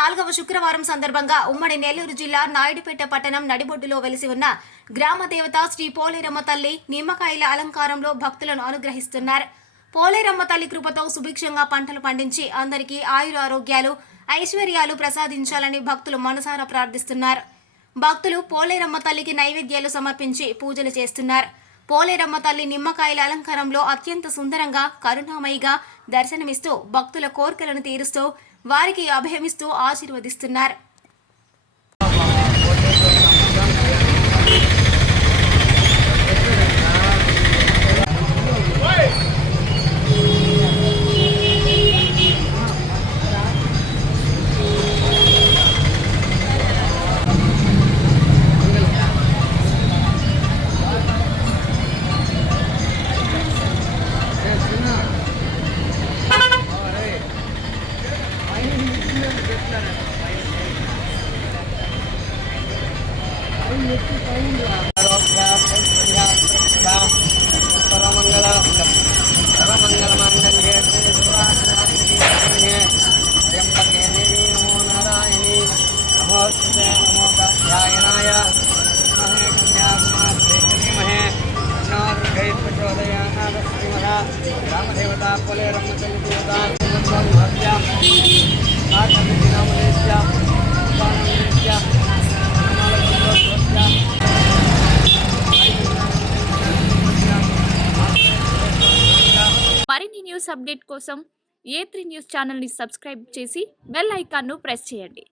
4వ శుక్రవారం సందర్భంగా ఉమ్మడి నెల్లూరు జిల్లా నాయుడుపేట పట్టణం నడిబొడ్డులో వెలిసి ఉన్న గ్రామ దేవత శ్రీ పోలేరమ్మ తల్లి నిమ్మకాయల అలంకారంలో భక్తులను అనుగ్రహిస్తున్నారు. పోలేరమ్మ తల్లి కృపతో సుభిక్షంగా పంటలు పండించి అందరికీ ఆయురారోగ్యాలు ఐశ్వర్యాలు ప్రసాదించాలని భక్తులు మనసారా ప్రార్థిస్తున్నారు. భక్తులు పోలేరమ్మ తల్లికి నైవేద్యాలు సమర్పించి పూజలు చేస్తున్నారు. పోలేరమ్మ తల్లి నిమ్మకాయల అలంకారంలో అత్యంత సుందరంగా కరుణామయిగా దర్శనమిస్తూ భక్తుల కోర్కెలను తీరుస్తూ వారికి అభయమిస్తూ ఆశీర్వదిస్తున్నారు. ग्रामदेवता पोलेरम्म देवता మరిన్ని న్యూస్ అప్డేట్ కోసం A3 న్యూస్ ఛానల్ ని సబ్స్క్రైబ్ చేసి బెల్ ఐకాన్ ను ప్రెస్ చేయండి.